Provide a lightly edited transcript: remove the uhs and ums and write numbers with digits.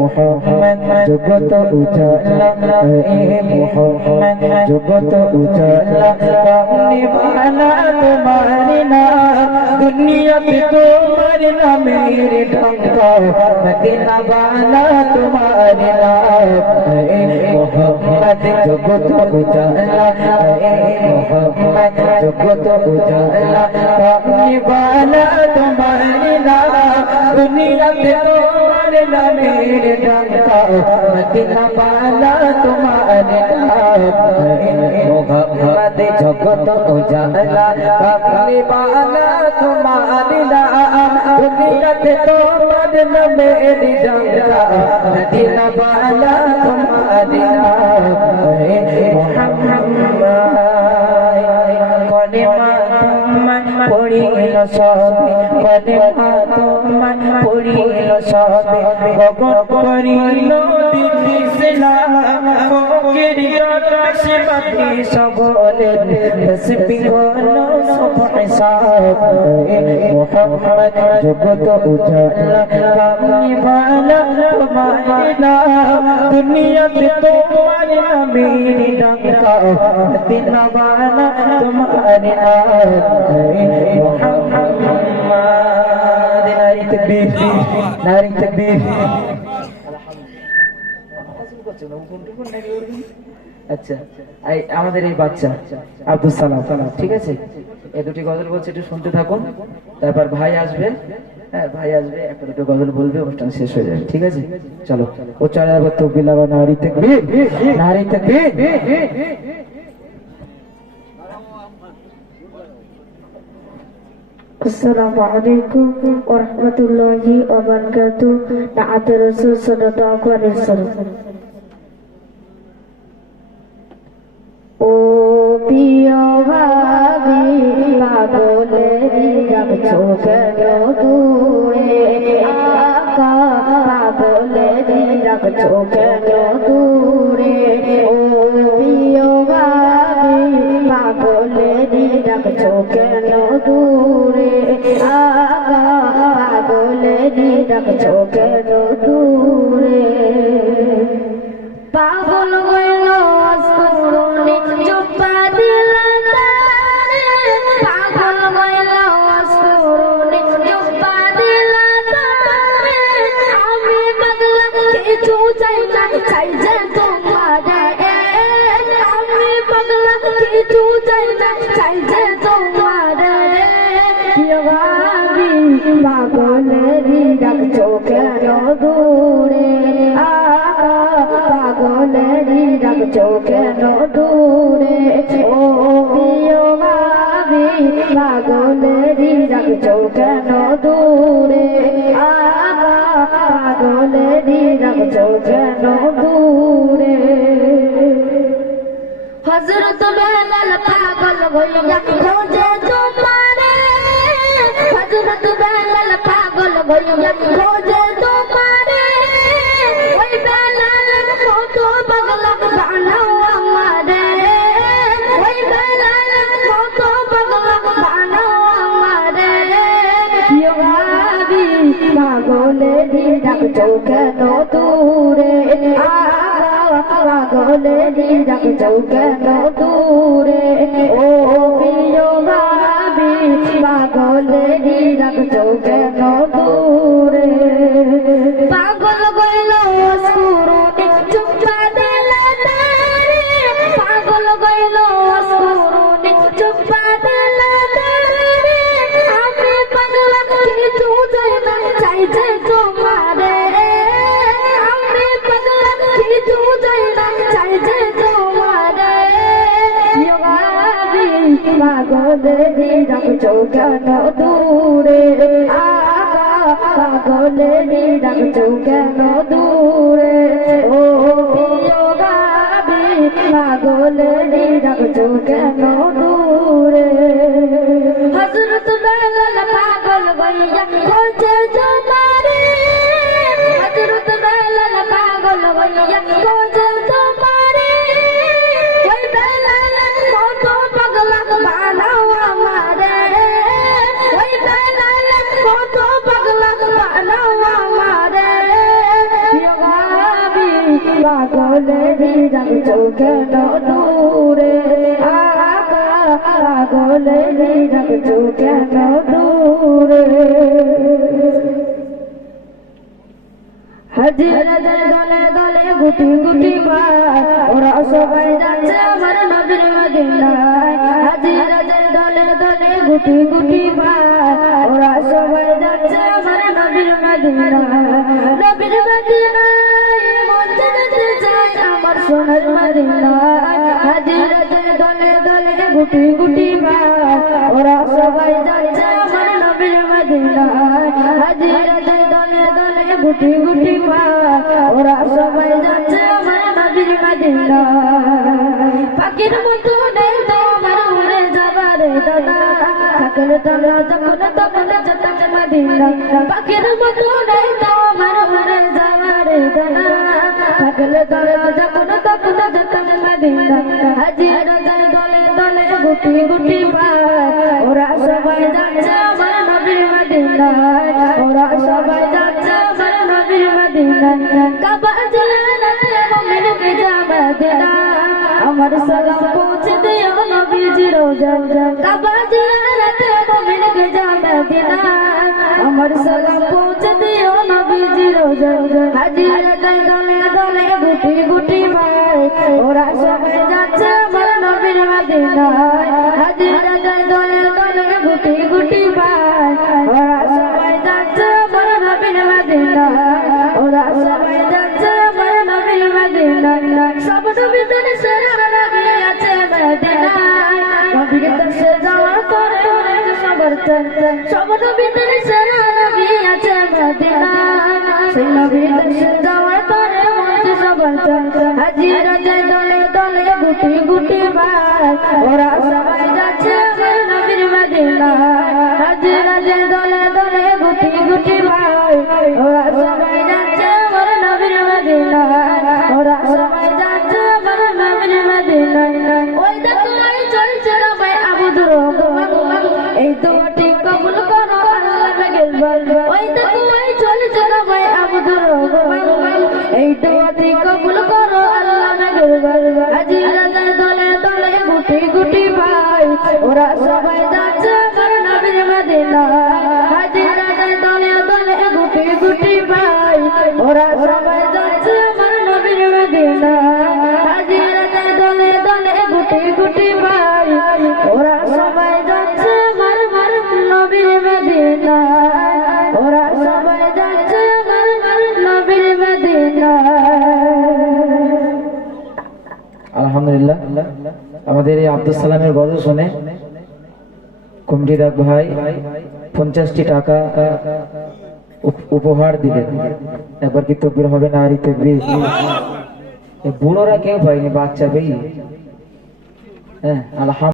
মোহাম্মদ জগত উজালা মোহাম্মদ জগত উজালা কামলি বালা তোমারি না দুনিয়া पे তোমার নামের ঢঙ্কা মদিনা বালা তোমারি না মোহাম্মদ জগত উজালা মোহাম্মদ জগত উজালা কামলি বালা তোমারি না দুনিয়া पे তোমার নামের ঢঙ্কা মদিনা বালা তোমারি না মোহাম্মদ জগত উজালা কামলি বালা তোমারি না দুনিয়া पे তোমার নামের ঢঙ্কা মদিনা বালা তোমারি না মোহাম্মদ কলেমা তোমার পড়িল সবে কলেমা তোমার পড়িল সবে গগন করিল দিশলা ফকির সে বাকি সবলে তসবিহ হলো সব হিসাব মোহাম্মদ জগত উজালা কামলি বালা তোমারি না দুনিয়া पे তোমার নামের ঢঙ্কা মদিনা বালা তোমারি না মোহাম্মদ নারী তাকবীর নারী তাকবীর। আচ্ছা আমাদের এই বাচ্চা আব্দুল সালাম, ঠিক আছে, এই দুটি গজল বলছে, একটু শুনতে থাকুন, তারপর ভাই আসবে। হ্যাঁ ভাই আসবে, একটা দুটো গজল বলবে, অনুষ্ঠান শেষ হয়ে যাবে, ঠিক আছে। চলো ও চলে যাবে তো বিলাবা নারী তাকবীর নারী তাকবীর। Assalamu alaikum warahmatullahi wabarakatuh. Naat Rasul sallallahu alaihi wasallam. O piyo bhabi pagoleri rakho keno dure aka pagoleri rakho keno dure o piyo bhabi pagoleri rakho keno dure aka pagoleri rakho keno dure পাগল হইল অস্ফুরণে চুপা দিল তারে পাগল হইল অস্ফুরণে চুপা দিল তারে আমি পাগলা কিছু চাই না চাই যে তোমারে আমি পাগলা কিছু চাই না চাই যে তোমারে ভাবি পাগলেরই রাখছো কেন দূরে পাগলেরই রাখছো কেন দূরে ও প্রিয় ভাবি পাগলেরই রাখছো কেন দূরে পাগলেরই রাখছো কেন দূরে হযরত বেলাল পাগল হইয়া খোঁজে তোমারে হযরত বেলাল পাগল হইয়া খোঁজে তোমারে ওই বেলাল কত পাগলা বানাও আমারে ওই বেলাল কত পাগলা বানাও আমারে প্রিয় ভাবি পাগলেরই ডাকছো কেন দূরে পাগলেরই ডাকছো কেন দূরে ও প্রিয় ভাবি পাগলেরই ডাকছো কেন দূরে পাগল গইল অস্ফুরণে চুপা দিল তারে পাগল গইল অস্ফুরণে চুপা দিল তারে আমি পাগলা কিছু চাই না চাই যে তোমারে আমি পাগলা কিছু চাই না চাই যে তোমারে ভাবি পাগলেরই ডাকছো কেন দূরে পাগলেরই ডাকছো কেন দূরে ও প্রিয় ভাবি পাগলেরই ডাকছো কেন দূরে হযরত বেলাল পাগল হইয়া খোঁজে তোমারে হযরত বেলাল পাগল হইয়া খোঁজে তোমারে ওই বেলাল কত পাগলা বানাও আমারে কেন দূরে আকা পাগলেরই রাখছো কেন দূরে হাজিরাদের দলে দলে গুটি গুটি ভাই ওরা সবাই যাচ্ছে আমার নবীর মদিনায় হাজিরাদের দলে দলে গুটি গুটি ভাই ওরা সবাই যাচ্ছে আমার নবীর মদিনায় নবীর মদিনায় মনটা যেতে চায় আমার সোনার মদিনায় হাজিরাদের দলে দলে গুটি গুটি ভাই ওরা সবাই যাচ্ছে আমার নবীর মদিনায় হাজিরাদের দলে দলে গুটি গুটি ওরা সবাই যাচ্ছে আমার নবীর মদিনায় পাখির মতো নেই তোমার উড়ে যাবার দাদা থাকলে তোমরা যখন তখন যেতাম মদিনা পাখির মতো নেই তোমার উড়ে যাবার দাদা থাকলে তোমরা যখন তখন যেতাম মদিনা হাজিরাদের দলে দলে গুটি গুটি ওরা সবাই যাচ্ছে আমার নবীর মদিনায় ওরা সবাই যাচ্ছে আমার নবীর মদিনায় কাবা জিয়ারতে মুমিনকে যা মদিনা আমার সালাম পৌঁছে দিও নবীজি রোজা কাবা জিয়ারতে মুমিনকে যা মদিনা আমার সালাম পৌঁছে দিও নবীজি রোজা হাজিরাদের দলে দলে গুটি গুটি ভাই ওরা সবাই যাচ্ছে আমার নবীর মদিনায় হাজিরাদের দলে দলে গুটি গুটি ভাই ওরা সবাই যাচ্ছে আমার নবীর মদিনায় ওরা সবাই যাচ্ছে আমার নবীর মদিনায় সব নবীদের সেরা নবী আছে মদিনায় নবীর দেশে যাওয়ার পরে সবার চাই সব নবীদের সেরা নবী আছে মদিনায় সেই নবীর দেশে যাওয়ার পরে মনটি সবার চাই হাজিরাদের দলে দলে গুটি গুটি ভাই ওরা সবাই যাচ্ছে আমার নবীর মদিনায় হাজিরাদের দলে দলে গুটি গুটি ভাই ওরা সবাই যাচ্ছে আমার নবীর মদিনায় ওরা সবাই যাচ্ছে আমার নবীর মদিনায় ওই দেখো এই চলছে না ভাই আবুদুর রহমান এই দোয়াটি কবুল করো আল্লাহ মেঘের বল ওই দেখো এই চলছে না ভাই আবুদুর রহমান এই দোয়াটি কবুল করো আল্লাহ মেঘের বল হাজিরাদের দলে দলে গুটি গুটি ভাই ওরা সবাই যাচ্ছে আমার নবীর মদিনায় হাজিরাদের দলে দলে গুটি গুটি ভাই ওরা সবাই যাচ্ছে আমার নবীর মদিনায় হাজিরাদের দলে দলে গুটি গুটি ভাই ওরা সবাই যাচ্ছে আমার নবীর মদিনায় ওরা সবাই যাচ্ছে আমার নবীর মদিনায় আলহামদুলিল্লাহ আমাদের এই আব্দুল সালামের গজল শুনে কমিটির এক ভাই 50টি টাকা উপহার দিলেন একবার কি তকবীর হবে না আর তকবীর বুড়োরা কেউ পায়নি বাচ্চা পেয়ে হ্যাঁ আলহামদুলিল্লাহ